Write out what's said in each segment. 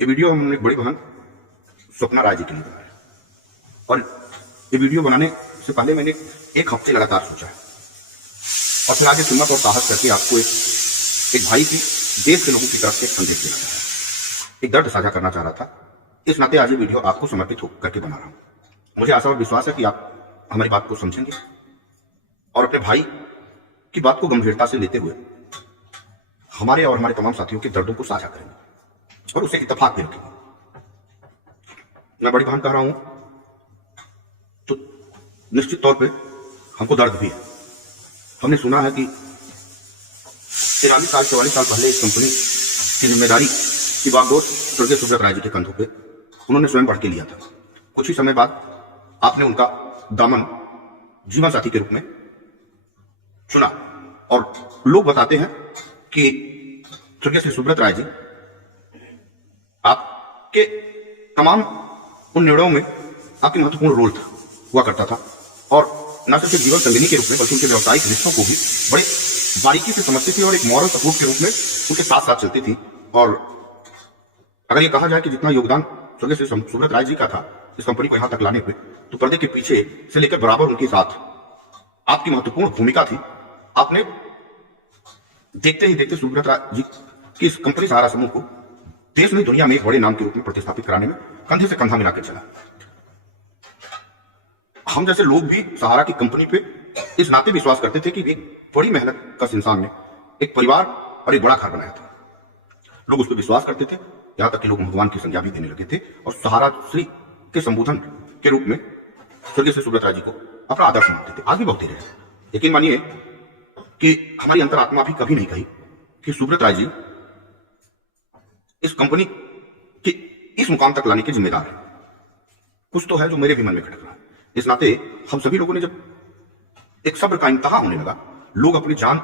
ये वीडियो हमने बड़ी बहन स्वप्ना राय जी के लिए बनाया और ये वीडियो बनाने से पहले मैंने एक हफ्ते लगातार सोचा है और फिर आगे हिम्मत और साहस करके आपको एक भाई की देश के लोगों की तरफ से एक संदेश देना चाह रहा है, एक दर्द साझा करना चाह रहा था। इस नाते आज ये वीडियो आपको समर्पित करके बना रहा हूं। मुझे आशा और विश्वास है कि आप हमारी बात को समझेंगे और अपने भाई की बात को गंभीरता से लेते हुए हमारे और हमारे तमाम साथियों के दर्दों को साझा करेंगे और उसे इत्तेफाक भी रखेंगे। मैं बड़ी बहन कह रहा हूं तो निश्चित तौर पे हमको दर्द भी है। हमने सुना है कि 43 साल 44 साल पहले इस कंपनी की जिम्मेदारी की बागडोर स्वर्गीय सुब्रत राय जी के कंधों पे उन्होंने स्वयं बढ़ के लिया था। कुछ ही समय बाद आपने उनका दामन जीवन साथी के रूप में चुना और लोग बताते हैं कि स्वर्गीय श्री सुब्रत राय जी आपके तमाम उन निर्णयों में आपकी महत्वपूर्ण रोल हुआ करता था और न सिर्फ जीवन संगिनी के रूप में बल्कि उनके व्यवसायिक रिश्तों को भी बड़े बारीकी से समझती थी और एक मॉरल सपोर्ट के रूप में उनके साथ साथ चलती थी। और अगर ये कहा जाए कि जितना योगदान स्वर्गीय श्री सुब्रत राय जी का था इस कंपनी को यहां तक लाने पे, तो पर्दे के पीछे से लेकर बराबर उनके साथ आपकी महत्वपूर्ण भूमिका थी। आपने देखते ही देखते सुब्रत राय जी की इस कंपनी सहारा समूह को देश में दुनिया में एक बड़े नाम के रूप में प्रतिस्थापित कराने में कंधे से कंधा मिलाकर चला। हम जैसे लोग भी सहारा की कंपनी पे इस नाते विश्वास करते थे कि एक बड़ी मेहनत का इंसान ने एक परिवार और एक बड़ा घर बनाया था। लोग उस पर विश्वास करते थे, यहां तक कि लोग भगवान की संज्ञा भी देने लगे थे और सहारा श्री के संबोधन के रूप में स्वर्गीय श्री सुब्रत राय जी को अपना आदर्श मानते थे। आज भी बहुत दे रहे हैं। यकीन मानिए कि हमारी अंतरात्मा भी कभी नहीं कही कि सुब्रत राय जी इस कंपनी के इस मुकाम तक लाने के जिम्मेदार है। कुछ तो है जो मेरे भी मन में खटक रहा है। इस नाते हम सभी लोगों ने जब एक सब्र का इंतहा होने लगा, लोग अपनी जान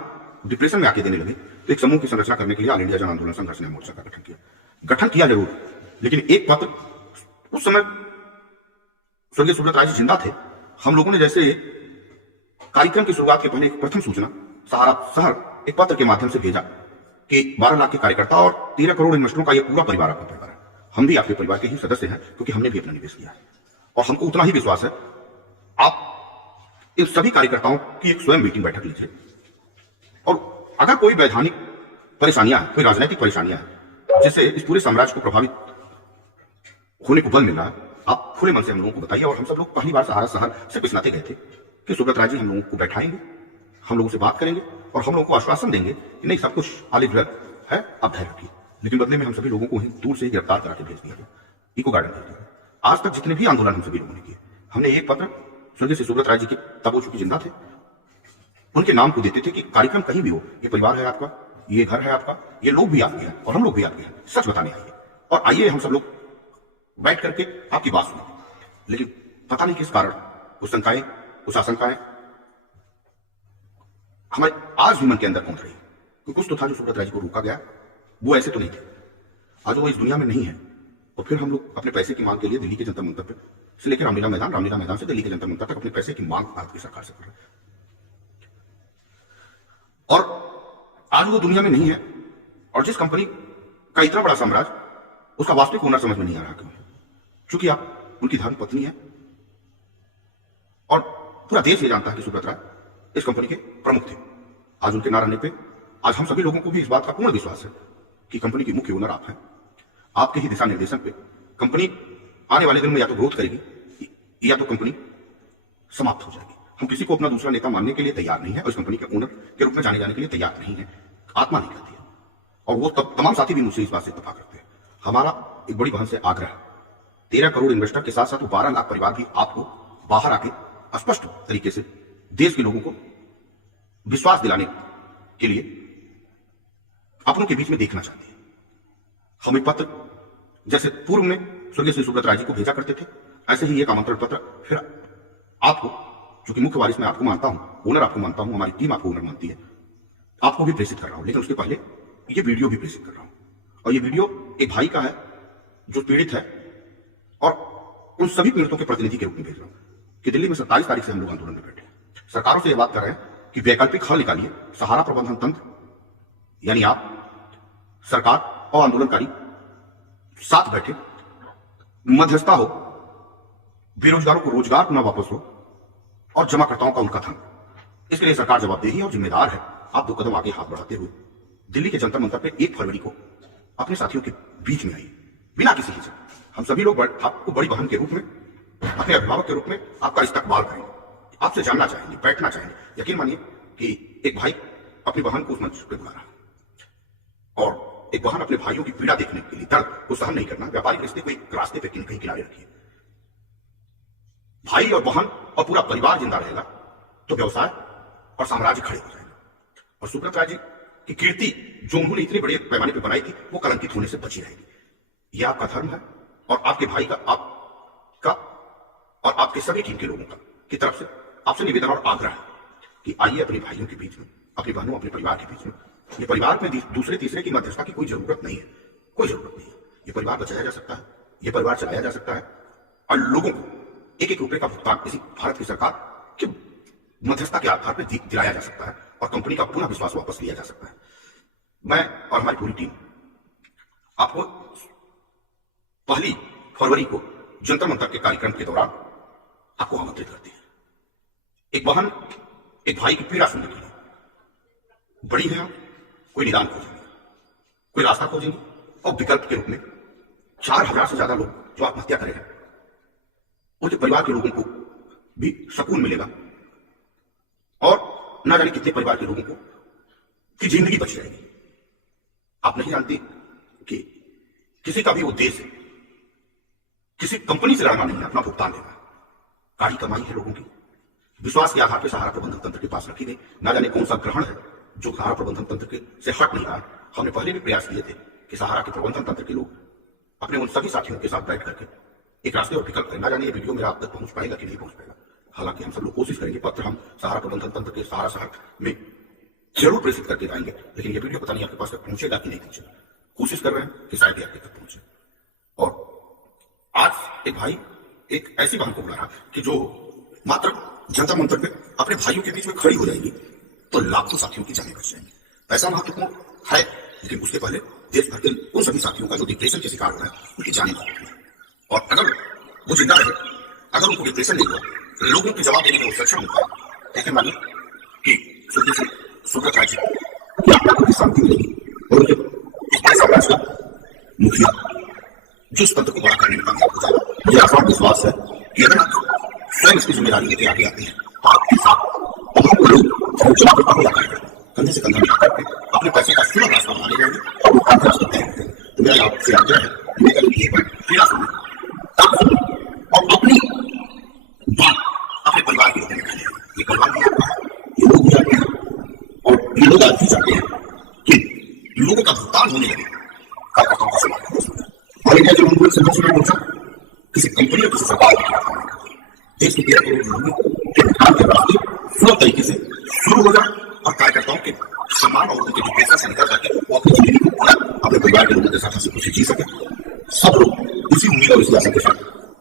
डिप्रेशन में आके देने लगे, तो एक समूह की संरचना करने के लिए ऑल इंडिया जन आंदोलन संघर्ष न्याय मोर्चा का गठन किया जरूर, लेकिन एक पत्र उस समय स्वर्गीय सुब्रत राय जी जिंदा थे। हम लोगों ने जैसे कार्यक्रम की शुरुआत के पहले एक प्रथम सूचना सहारा शहर एक पत्र के माध्यम से भेजा कि 12 लाख के कार्यकर्ता और 13 करोड़ इन्वेस्टरों का यह पूरा परिवार आपका परिवार है। हम भी आपके परिवार के ही सदस्य हैं क्योंकि हमने भी अपना निवेश किया है और हमको उतना ही विश्वास है। आप इन सभी कार्यकर्ताओं की एक स्वयं मीटिंग बैठक लीजिए और अगर कोई वैधानिक परेशानियां हैं, कोई राजनीतिक परेशानियां हैं जिससे इस पूरे साम्राज्य को प्रभावित होने को बल मिल रहा है, आप खुले मन से हम लोगों को बताइए। और हम सब लोग पहली बार सहारा शहर से इस नाते गए थे कि सुब्रत राय जी हम लोगों को बैठाएंगे, हम लोगों से बात करेंगे और हम लोगों को आश्वासन देंगे कि नहीं, सब कुछ ऑल इज वेल है, आप धैर्य रखिए। लेकिन बदले में हम सभी लोगों को ही दूर से गिरफ्तार करा के भेज दिया गया, इको गार्डन भेज दिया। आज तक जितने भी आंदोलन हम सभी लोगों ने किए, हमने एक पत्र स्वर्गीय श्री सुब्रत राय जी के तब वो चूंकि जिंदा थे उनके नाम को देते थे कि कार्यक्रम कहीं भी हो, ये परिवार है आपका, ये घर है आपका, ये लोग भी आपके हैं और हम लोग भी आपके हैं, सच बताने आइए और आइए हम सब लोग बैठ करके आपकी बात सुने। लेकिन पता नहीं किस कारण उस शंकाएं, उस आशंकाएं हमारे आज भी मन के अंदर पहुंच रही है। कुछ तो था जो सुब्रत राय जी को रोका गया, वो ऐसे तो नहीं थे। आज वो इस दुनिया में नहीं है और फिर हम लोग अपने पैसे की मांग के लिए दिल्ली के जंतर मंतर पे से लेकर रामलीला मैदान से दिल्ली के जंतर मंतर तक अपने पैसे की मांग भारत की सरकार से कर रहे हैं। और आज वो दुनिया में नहीं है और जिस कंपनी का इतना बड़ा साम्राज्य, उसका वास्तविक ओनर समझ में नहीं आ रहा क्यों। चूंकि आप उनकी धर्म पत्नी है और पूरा देश ये जानता है कि सुब्रत राय इस कंपनी के प्रमुख थे। आज उनके ना रहने पे आज हम सभी लोगों को भी इस बात का पूर्ण विश्वास है कि कंपनी की मुख्य ओनर आप हैं। आपके ही दिशा निर्देशन पे कंपनी आने वाले दिन में या तो ग्रोथ करेगी या तो कंपनी समाप्त हो जाएगी। हम किसी को अपना दूसरा नेता मानने के लिए तैयार नहीं है और इस कंपनी के ओनर के रूप में जाने के लिए तैयार नहीं है। आत्मा नहीं कहती है और वो तमाम साथी भी मुझसे इस बात से इत्तेफाक करते हैं। हमारा एक बड़ी बहन से आग्रह, 13 करोड़ इन्वेस्टर के साथ साथ 12 लाख परिवार भी आपको बाहर आके स्पष्ट तरीके से देश के लोगों को विश्वास दिलाने के लिए अपनों के बीच में देखना चाहते हैं। हम एक पत्र जैसे पूर्व में स्वर्गीय श्री सुब्रत राय जी को भेजा करते थे, ऐसे ही एक आमंत्रण पत्र फिर आपको, चूंकि मुख्य वारिस मैं आपको मानता हूं, ओनर आपको मानता हूं, हमारी टीम आपको ओनर मानती है, आपको भी प्रेषित कर रहा हूं। लेकिन उसके पहले ये वीडियो भी प्रेषित कर रहा हूं और ये वीडियो एक भाई का है जो पीड़ित है और उन सभी पीड़ितों के प्रतिनिधि के रूप में भेज रहा हूं कि दिल्ली में 27 तारीख से हम लोग आंदोलन में बैठे हैं। सरकारों से यह बात कर रहे हैं कि वैकल्पिक हल निकालिए। सहारा प्रबंधन तंत्र यानी आप, सरकार और आंदोलनकारी साथ बैठे, मध्यस्थता हो, बेरोजगारों को रोजगार न वापस हो और जमाकर्ताओं का उनका धन। इसके लिए सरकार जवाबदेही और जिम्मेदार है। आप 2 कदम आगे हाथ बढ़ाते हुए दिल्ली के जंतर मंतर पे 1 फरवरी को अपने साथियों के बीच में आइए, बिना किसी हिचक। हम सभी लोग आपको बड़ी बहन के रूप में, अपने अभिभावक के रूप में आपका इस्तकबाल करेंगे, आपसे जानना चाहेंगे, बैठना चाहेंगे। यकीन मानिए कि एक भाई अपनी बहन को उस मंच पे बुला रहा है और एक बहन अपने भाइयों की पीड़ा देखने के लिए दर्द को सहन नहीं करना, व्यापारिक रिश्ते को एक रास्ते पे कहीं किनारे रखिए। भाई और बहन और पूरा परिवार जिंदा रहेगा तो व्यवसाय और साम्राज्य खड़े हो जाएगा और सुब्रत राय जी की कीर्ति जो उन्होंने इतने बड़े पैमाने पर बनाई थी वो कलंकित होने से बची रहेगी। यह आपका धर्म है और आपके भाई का, आपका और आपके सभी टीम के लोगों का की तरफ से आपसे निवेदन और आग्रह है कि आइए अपने भाइयों के बीच में, अपनी बहनों, अपने परिवार के बीच में। ये परिवार में दूसरे तीसरे की मध्यस्थता की कोई जरूरत नहीं है, कोई जरूरत नहीं है। ये परिवार बचाया जा सकता है, ये परिवार चलाया जा सकता है और लोगों को 1-1 रुपए का भुगतान किसी भारत की सरकार के मध्यस्थता के आधार पर दिलाया जा सकता है और कंपनी का पुनः विश्वास वापस लिया जा सकता है। मैं और हमारी पूरी टीम आपको 1 फरवरी को जंतर मंतर के कार्यक्रम के दौरान आपको आमंत्रित करती है। एक बहन एक भाई की पीड़ा सुनने के लिए बड़ी है, आप कोई निदान खोजेंगे, कोई रास्ता खोजेंगे और विकल्प के रूप में 4000 से ज्यादा लोग जो आत्महत्या करे हैं उनके परिवार के लोगों को भी सुकून मिलेगा और ना जाने कितने परिवार के लोगों को की जिंदगी बच जाएगी। आप नहीं जानते कि किसी का भी उद्देश्य किसी कंपनी से लड़ना नहीं है, अपना भुगतान लेना। काढ़ी कमाई है लोगों की, विश्वास के आधार पर सहारा प्रबंधन तंत्र के पास रखी गई। ना जाने कौन सा ग्रहण है जो सहारा प्रबंधन तंत्र के से हट नहीं रहा। हमने पहले भी प्रयास किए थे कि सहारा के प्रबंधन तंत्र के लोग अपने उन सभी साथियों के साथ बैठ करके एक रास्ते और विकल्प करें। ना जाने ये वीडियो मेरा आप तक पहुंच पाएगा कि नहीं पहुंच पाएगा। हालांकि हम सब लोग कोशिश करेंगे, पत्र हम सहारा प्रबंधन तंत्र के सहारा शहर में जरूर प्रेषित करके जाएंगे, लेकिन ये वीडियो पता नहीं आपके पास तक पहुंचेगा कि नहीं पहुंचेगा। कोशिश कर रहे हैं कि शायद आपके तक पहुंचे। और आज एक भाई एक ऐसी बहन को बुला रहा कि जो मात्र जंतर मंतर पे अपने भाइयों के बीच में खड़ी हो जाएगी तो लाखों साथियों की जानें बच जाएंगी। पैसा महत्वपूर्ण है, लेकिन उसके पहले देश भर के उन सभी साथियों का जो डिप्रेशन के शिकार हो रहा है उनकी जानें महत्वपूर्ण है। और अगर वो जिंदा रहे, अगर उनको डिप्रेशन नहीं हुआ, लोगों के जवाब देने में वो सक्षम होता है, लेकिन मानिए कि सुब्रत राय जी की आत्मा को शांति मिलेगी और उनके साम्राज्य का मुखिया जो इस तंत्र को बड़ा करने में कामयाब हो जाएगा। मुझे आसान विश्वास है कि अगर आप स्वयं इसकी जिम्मेदारी लेके आगे आते हैं तो आपके साथ तमाम लोग जमाकर्ता हो जाकर कंधे से कंधा मिलाकर के अपने पैसे का सुलभ रास्ता बनाने जाएंगे और वो काम रास्ता तय होंगे। तो मेरा आपसे आग्रह है, निवेदन किए पर पीड़ा सुने और अपनी बात अपने परिवार के लोगों में कहें। ये परिवार भी आपका है, ये लोग भी जाते हैं और ये लोग आज भी चाहते हैं कि लोगों का भुगतान होने लगे, कार्यकर्ताओं का सम्मान हो। और एक जो उनको संघर्ष में पहुंचा किसी कंपनी और किसी सरकार के खिलाफ होने का देश के 13 करोड़ लोगों के भुगतान के रास्ते सुलभ तरीके से शुरू हो जाए और कार्यकर्ताओं के सम्मान और उनके डिप्रेशन से निकल करके वो अपनी जिंदगी को पूरा अपने परिवार के लोगों के साथ हंसी खुशी जी सके। सब लोग इसी उम्मीद और इसी आशा के साथ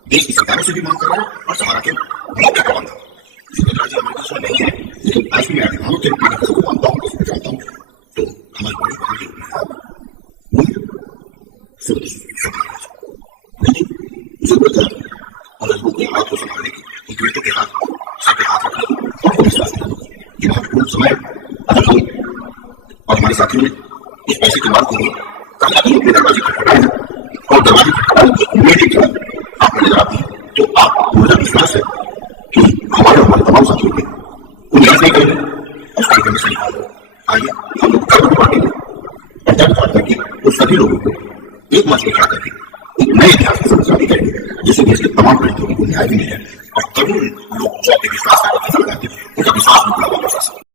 देश की सरकारों से भी मांग कर रहे हैं और सहारा के मुख्य प्रबंधक नहीं है, लेकिन आज भी मैं अभिभावक के रूप में को मानता हूँ, उसको जानता हूँ। तो हमारी बड़ी बहन के जरूरत है और लोगों के हाथ को संभालने की, उनके बेटों के हाथ सबके हाथ रखने की और विश्वास करने की। ये महत्वपूर्ण समय अगर हम और हमारे साथियों ने इस पैसे की मांग को कहीं अपने दरवाजे खटखटाए हैं और दरवाजे खटखटाने की उम्मीद की आपने नजर आती है, तो आप मुझे विश्वास है कि हमारे तमाम साथियों के कोई याद नहीं करेंगे उस कार्यक्रम में सही। आइए हम लोग कर्म बांटेंगे और जब करके उस सभी लोगों को एक मंच में खड़ा करके एक नए इतिहास की संरचना भी करेंगे जिससे देश के तमाम पीड़ितों को न्याय भी मिले और तरुण लोग जो अपने विश्वास का उनका विश्वास भी पूरा वापस आ सके।